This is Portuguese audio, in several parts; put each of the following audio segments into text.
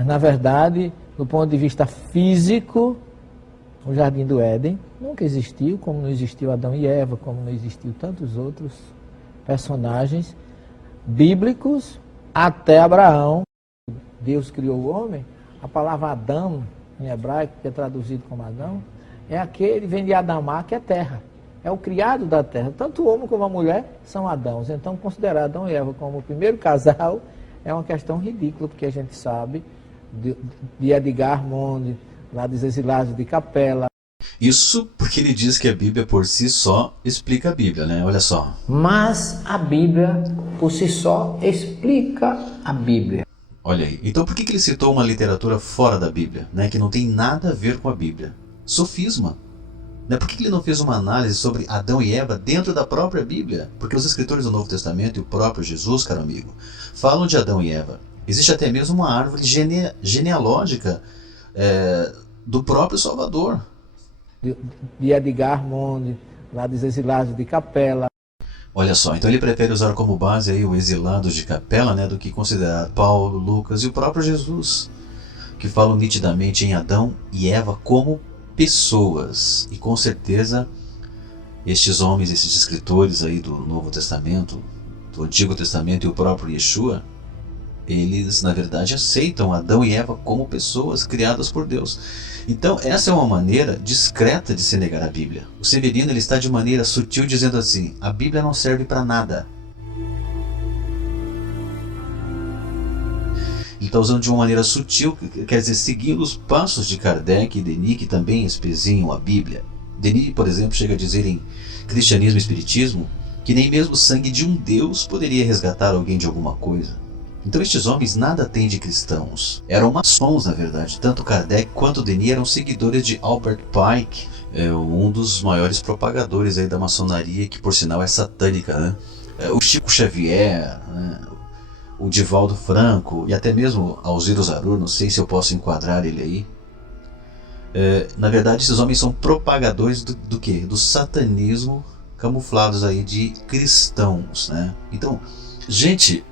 Mas, na verdade, do ponto de vista físico, o Jardim do Éden nunca existiu, como não existiu Adão e Eva, como não existiu tantos outros personagens bíblicos até Abraão. Deus criou o homem. A palavra Adão, em hebraico, que é traduzido como Adão, é aquele, vem de Adamá, que é terra. É o criado da terra. Tanto o homem como a mulher são Adãos. Então, considerar Adão e Eva como o primeiro casal é uma questão ridícula, porque a gente sabe de Edgar Mondi, lá dos Exilados de Capela. Isso porque ele diz que a Bíblia por si só explica a Bíblia, né? Olha só. Mas a Bíblia por si só explica a Bíblia. Olha aí. Então por que ele citou uma literatura fora da Bíblia, né? Que não tem nada a ver com a Bíblia? Sofisma. Né? Por que ele não fez uma análise sobre Adão e Eva dentro da própria Bíblia? Porque os escritores do Novo Testamento e o próprio Jesus, caro amigo, falam de Adão e Eva. Existe até mesmo uma árvore genealógica do próprio Salvador. De Edgar Mondi, lá dos Exilados de Capela. Olha só, então ele prefere usar como base aí o Exilados de Capela, né, do que considerar Paulo, Lucas e o próprio Jesus, que falam nitidamente em Adão e Eva como pessoas. E com certeza estes homens, esses escritores aí do Novo Testamento, do Antigo Testamento e o próprio Yeshua, eles na verdade aceitam Adão e Eva como pessoas criadas por Deus. Então essa é uma maneira discreta de se negar a Bíblia. O Severino ele está de maneira sutil dizendo assim: a Bíblia não serve para nada. Ele está usando de uma maneira sutil, quer dizer, seguindo os passos de Kardec e Denis, que também espezinham a Bíblia. Denis, por exemplo, chega a dizer em Cristianismo e Espiritismo que nem mesmo o sangue de um Deus poderia resgatar alguém de alguma coisa. Então estes homens nada têm de cristãos. Eram maçons, na verdade. Tanto Kardec quanto Denis eram seguidores de Albert Pike, um dos maiores propagadores aí da maçonaria, que por sinal é satânica, né? O Chico Xavier, né? O Divaldo Franco e até mesmo Alziro Zarur, não sei se eu posso enquadrar ele aí. Na verdade esses homens são propagadores do quê? Do satanismo, camuflados aí de cristãos, né? Então, gente,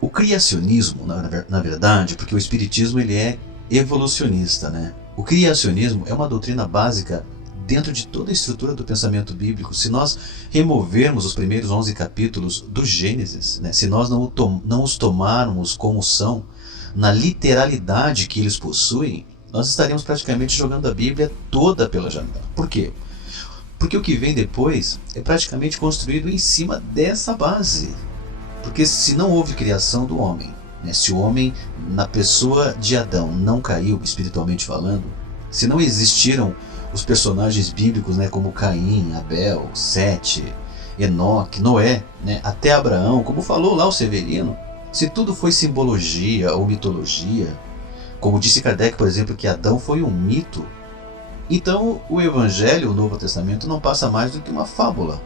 o criacionismo, na verdade, porque o espiritismo ele é evolucionista, né? O criacionismo é uma doutrina básica dentro de toda a estrutura do pensamento bíblico. Se nós removermos os primeiros 11 capítulos do Gênesis, né? Se nós não os tomarmos como são, na literalidade que eles possuem, nós estaríamos praticamente jogando a Bíblia toda pela janela. Por quê? Porque o que vem depois é praticamente construído em cima dessa base. Porque se não houve criação do homem, né, se o homem na pessoa de Adão não caiu, espiritualmente falando, se não existiram os personagens bíblicos, né, como Caim, Abel, Sete, Enoque, Noé, né, até Abraão, como falou lá o Severino, se tudo foi simbologia ou mitologia, como disse Kardec, por exemplo, que Adão foi um mito, então o Evangelho, o Novo Testamento, não passa mais do que uma fábula.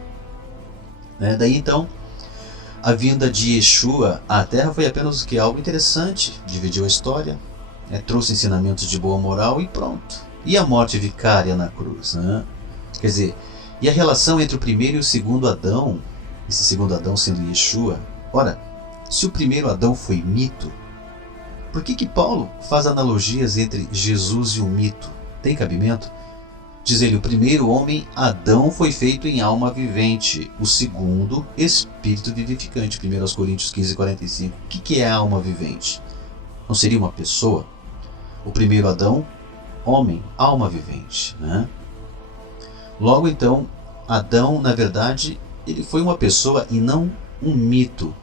Né? Daí então, a vinda de Yeshua à Terra foi apenas algo interessante, dividiu a história, né? Trouxe ensinamentos de boa moral e pronto. E a morte vicária na cruz? Né? Quer dizer, e a relação entre o primeiro e o segundo Adão, esse segundo Adão sendo Yeshua? Ora, se o primeiro Adão foi mito, por que Paulo faz analogias entre Jesus e um mito? Tem cabimento? Diz ele, o primeiro homem, Adão, foi feito em alma vivente. O segundo, espírito vivificante. 1 Coríntios 15:45. O que é alma vivente? Não seria uma pessoa? O primeiro Adão, homem, alma vivente. Né? Logo então, Adão, na verdade, ele foi uma pessoa e não um mito.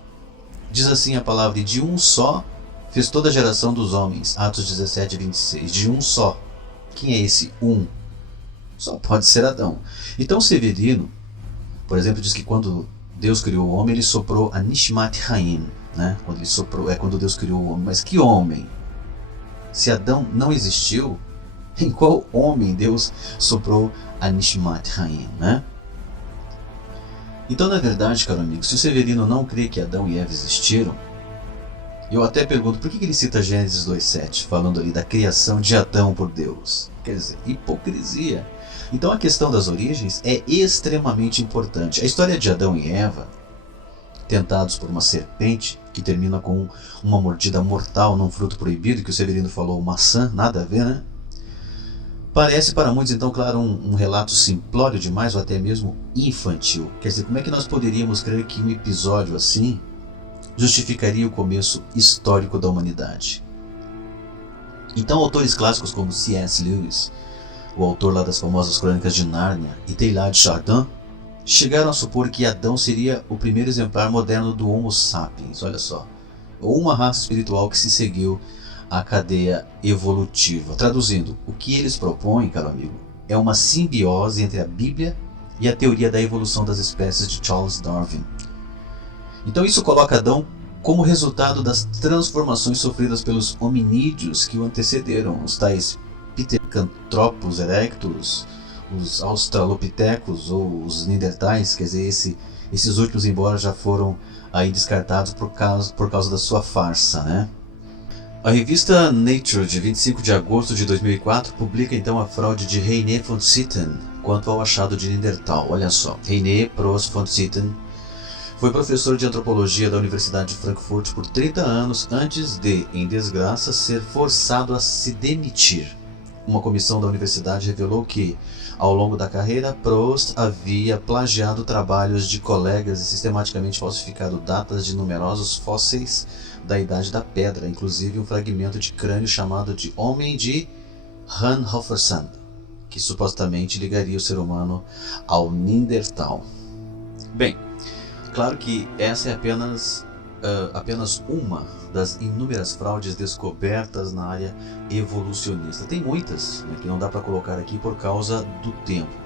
Diz assim a palavra, de um só fez toda a geração dos homens. Atos 17:26. De um só. Quem é esse um? Só pode ser Adão. Então Severino, por exemplo, diz que quando Deus criou o homem, ele soprou a Nishmat Haim, né? Quando ele soprou, quando Deus criou o homem. Mas que homem? Se Adão não existiu, em qual homem Deus soprou a Nishmat Haim, né? Então, na verdade, caro amigo, se o Severino não crê que Adão e Eva existiram, eu até pergunto, por que ele cita Gênesis 2:7, falando ali da criação de Adão por Deus? Quer dizer, hipocrisia. Então a questão das origens é extremamente importante. A história de Adão e Eva tentados por uma serpente, que termina com uma mordida mortal num fruto proibido, que o Severino falou maçã, nada a ver, né? Parece para muitos, então, claro, um relato simplório demais ou até mesmo infantil. Quer dizer, como é que nós poderíamos crer que um episódio assim justificaria o começo histórico da humanidade? Então, autores clássicos como C.S. Lewis, o autor lá das famosas Crônicas de Nárnia, e Teilhard de Chardin, chegaram a supor que Adão seria o primeiro exemplar moderno do Homo sapiens, olha só, ou uma raça espiritual que se seguiu à cadeia evolutiva. Traduzindo, o que eles propõem, caro amigo, é uma simbiose entre a Bíblia e a teoria da evolução das espécies de Charles Darwin. Então isso coloca Adão como resultado das transformações sofridas pelos hominídeos que o antecederam, os tais Pithecanthropus erectus, os Australopithecus ou os Neandertais, quer dizer, esses últimos, embora já foram aí descartados por causa da sua farsa, né? A revista Nature, de 25 de agosto de 2004, publica então a fraude de René von Sitten quanto ao achado de Neandertal. Olha só, René Prost von Sitten foi professor de antropologia da Universidade de Frankfurt por 30 anos antes de, em desgraça, ser forçado a se demitir. Uma comissão da universidade revelou que, ao longo da carreira, Prost havia plagiado trabalhos de colegas e sistematicamente falsificado datas de numerosos fósseis da Idade da Pedra, inclusive um fragmento de crânio chamado de Homem de Ranhofersand, que supostamente ligaria o ser humano ao Neandertal. Bem, claro que essa é apenas uma das inúmeras fraudes descobertas na área evolucionista. Tem muitas, né, que não dá para colocar aqui por causa do tempo.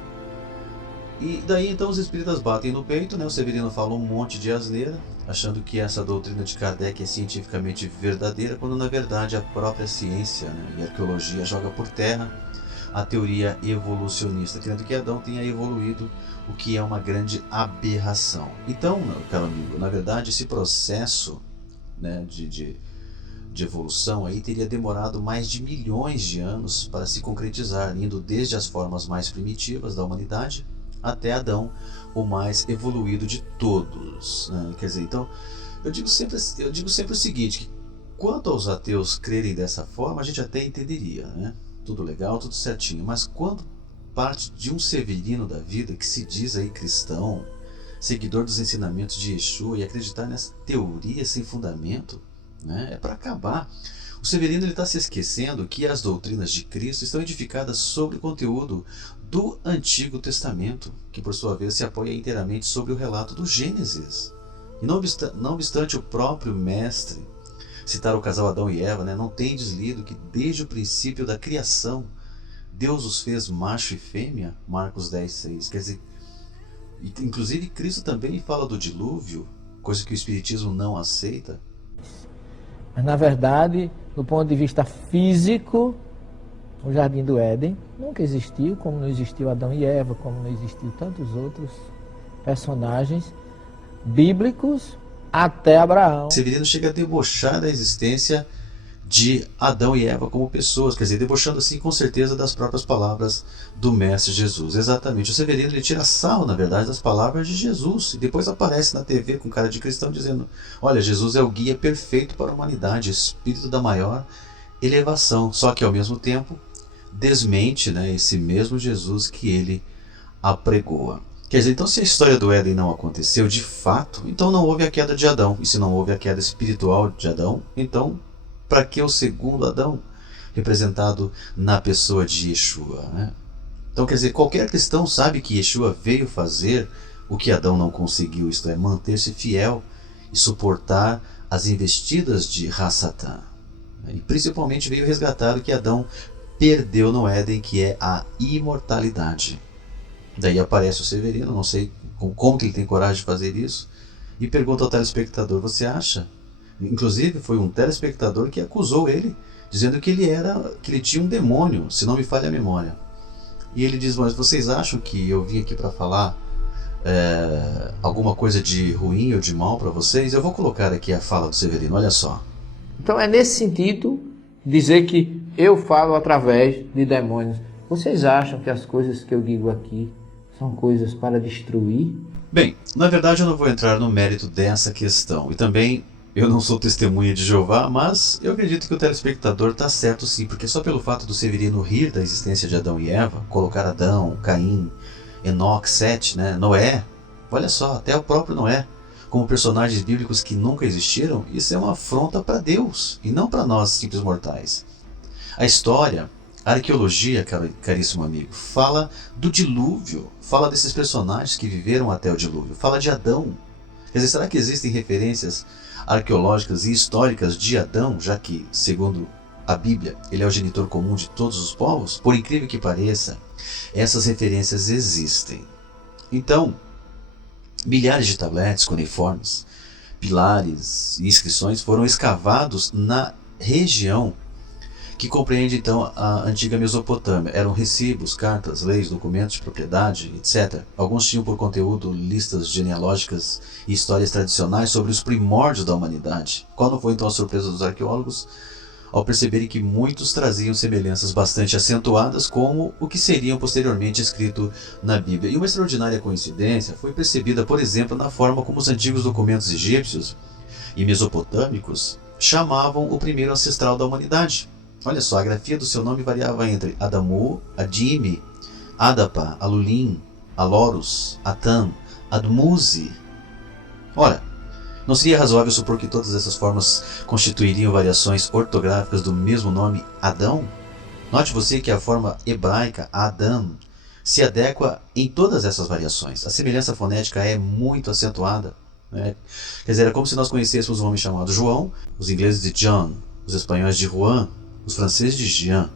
E daí então os espíritas batem no peito, né? O Severino fala um monte de asneira, achando que essa doutrina de Kardec é cientificamente verdadeira, quando na verdade a própria ciência, né, e a arqueologia joga por terra a teoria evolucionista, crendo que Adão tenha evoluído, o que é uma grande aberração. Então, caro amigo, na verdade esse processo, né, de evolução aí teria demorado mais de milhões de anos para se concretizar, indo desde as formas mais primitivas da humanidade até Adão, o mais evoluído de todos, né? Quer dizer, então eu digo sempre o seguinte, que quanto aos ateus crerem dessa forma, a gente até entenderia, né? Tudo legal, tudo certinho, mas quando parte de um Severino da vida que se diz aí cristão, seguidor dos ensinamentos de Yeshua, e acreditar nessa teoria sem fundamento, né, é para acabar. O Severino está se esquecendo que as doutrinas de Cristo estão edificadas sobre o conteúdo do Antigo Testamento, que por sua vez se apoia inteiramente sobre o relato do Gênesis. E não obstante o próprio mestre citar o casal Adão e Eva, né, não tem deslido que desde o princípio da criação Deus os fez macho e fêmea, Marcos 10:6. Quer dizer, inclusive Cristo também fala do dilúvio, coisa que o Espiritismo não aceita. Mas na verdade, do ponto de vista físico, o Jardim do Éden nunca existiu, como não existiu Adão e Eva, como não existiu tantos outros personagens bíblicos até Abraão. Severino chega a debochar da existência de Adão e Eva como pessoas, quer dizer, debochando assim com certeza das próprias palavras do Mestre Jesus. Exatamente, o Severino ele tira sarro, na verdade, das palavras de Jesus, e depois aparece na TV com cara de cristão dizendo, olha, Jesus é o guia perfeito para a humanidade, espírito da maior elevação, só que ao mesmo tempo desmente, né, esse mesmo Jesus que ele apregoa. Quer dizer, então se a história do Éden não aconteceu de fato, então não houve a queda de Adão, e se não houve a queda espiritual de Adão, então para que o segundo Adão, representado na pessoa de Yeshua, né? Então, quer dizer, qualquer cristão sabe que Yeshua veio fazer o que Adão não conseguiu, isto é, manter-se fiel e suportar as investidas de Hassatã. E principalmente veio resgatar o que Adão perdeu no Éden, que é a imortalidade. Daí aparece o Severino, não sei como que ele tem coragem de fazer isso, e pergunta ao telespectador, você acha? Inclusive foi um telespectador que acusou ele, dizendo que ele tinha um demônio, se não me falha a memória. E ele diz, mas vocês acham que eu vim aqui para falar alguma coisa de ruim ou de mal para vocês? Eu vou colocar aqui a fala do Severino, olha só. Então é nesse sentido dizer que eu falo através de demônios. Vocês acham que as coisas que eu digo aqui são coisas para destruir? Bem, na verdade eu não vou entrar no mérito dessa questão, e também eu não sou testemunha de Jeová, mas eu acredito que o telespectador está certo sim, porque só pelo fato do Severino rir da existência de Adão e Eva, colocar Adão, Caim, Enoque, Sete, Noé, olha só, até o próprio Noé, como personagens bíblicos que nunca existiram, isso é uma afronta para Deus, e não para nós simples mortais. A história, a arqueologia, caríssimo amigo, fala do dilúvio, fala desses personagens que viveram até o dilúvio, fala de Adão. Quer dizer, será que existem referências arqueológicas e históricas de Adão, já que, segundo a Bíblia, ele é o genitor comum de todos os povos? Por incrível que pareça, essas referências existem. Então, milhares de tabletes cuneiformes, pilares e inscrições foram escavados na região que compreende então a antiga Mesopotâmia. Eram recibos, cartas, leis, documentos de propriedade, etc. Alguns tinham por conteúdo listas genealógicas e histórias tradicionais sobre os primórdios da humanidade. Qual não foi então a surpresa dos arqueólogos ao perceberem que muitos traziam semelhanças bastante acentuadas com o que seriam posteriormente escrito na Bíblia. E uma extraordinária coincidência foi percebida, por exemplo, na forma como os antigos documentos egípcios e mesopotâmicos chamavam o primeiro ancestral da humanidade. Olha só, a grafia do seu nome variava entre Adamu, Adime, Adapa, Alulim, Alorus, Atam, Admuzi. Ora, não seria razoável supor que todas essas formas constituiriam variações ortográficas do mesmo nome Adão? Note você que a forma hebraica Adam se adequa em todas essas variações. A semelhança fonética é muito acentuada, né? Quer dizer, é como se nós conhecêssemos um homem chamado João, os ingleses de John, os espanhóis de Juan, os franceses de Jean,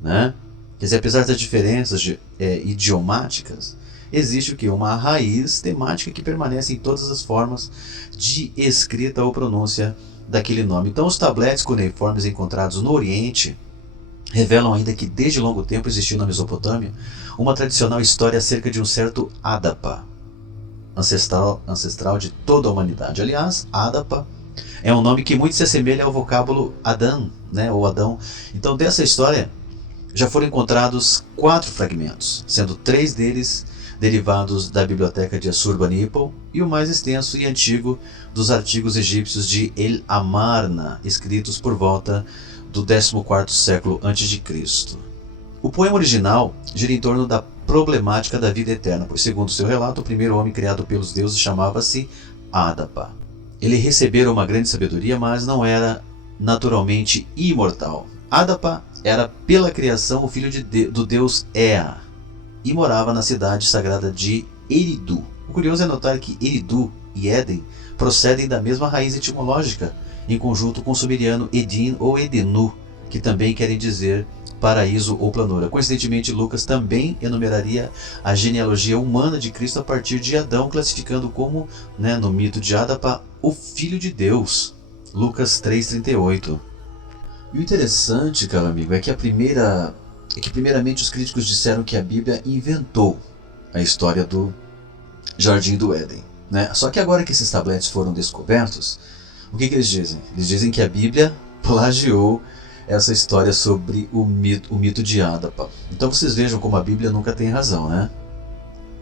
né? Quer dizer, apesar das diferenças idiomáticas, existe o que? Uma raiz temática que permanece em todas as formas de escrita ou pronúncia daquele nome. Então, os tabletes cuneiformes encontrados no Oriente revelam ainda que desde longo tempo existiu na Mesopotâmia uma tradicional história acerca de um certo Adapa, ancestral de toda a humanidade. Aliás, Adapa é um nome que muito se assemelha ao vocábulo Adão, né, ou Adão. Então, dessa história já foram encontrados 4 fragmentos, sendo 3 deles derivados da biblioteca de Assurbanipal e o mais extenso e antigo dos artigos egípcios de El Amarna, escritos por volta do 14º século a.C. O poema original gira em torno da problemática da vida eterna, pois, segundo seu relato, o primeiro homem criado pelos deuses chamava-se Adapa. Ele recebera uma grande sabedoria, mas não era naturalmente imortal. Adapa era, pela criação, o filho do deus Ea, e morava na cidade sagrada de Eridu. O curioso é notar que Eridu e Éden procedem da mesma raiz etimológica, em conjunto com o sumeriano Edin ou Edenu, que também querem dizer paraíso ou planura. Coincidentemente, Lucas também enumeraria a genealogia humana de Cristo a partir de Adão, classificando como, no mito de Adapa, o Filho de Deus. Lucas 3,38. E o interessante, caro amigo, é que primeiramente os críticos disseram que a Bíblia inventou a história do Jardim do Éden, né? Só que agora que esses tabletes foram descobertos, o que eles dizem? Eles dizem que a Bíblia plagiou essa história sobre o mito de Adapa. Então vocês vejam como a Bíblia nunca tem razão, né?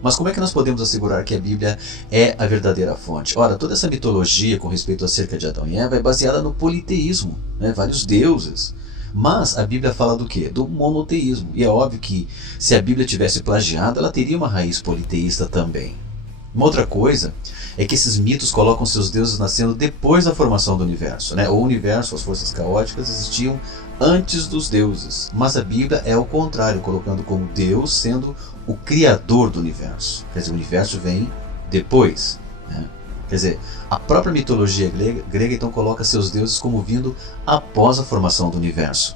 Mas como é que nós podemos assegurar que a Bíblia é a verdadeira fonte? Ora, toda essa mitologia com respeito acerca de Adão e Eva é baseada no politeísmo, né? Vários deuses. Mas a Bíblia fala do quê? Do monoteísmo. E é óbvio que se a Bíblia tivesse plagiado, ela teria uma raiz politeísta também. Uma outra coisa é que esses mitos colocam seus deuses nascendo depois da formação do universo, né? O universo, as forças caóticas existiam antes dos deuses. Mas a Bíblia é o contrário, colocando como Deus sendo o criador do universo. Quer dizer, o universo vem depois, né? Quer dizer, a própria mitologia grega então coloca seus deuses como vindo após a formação do universo.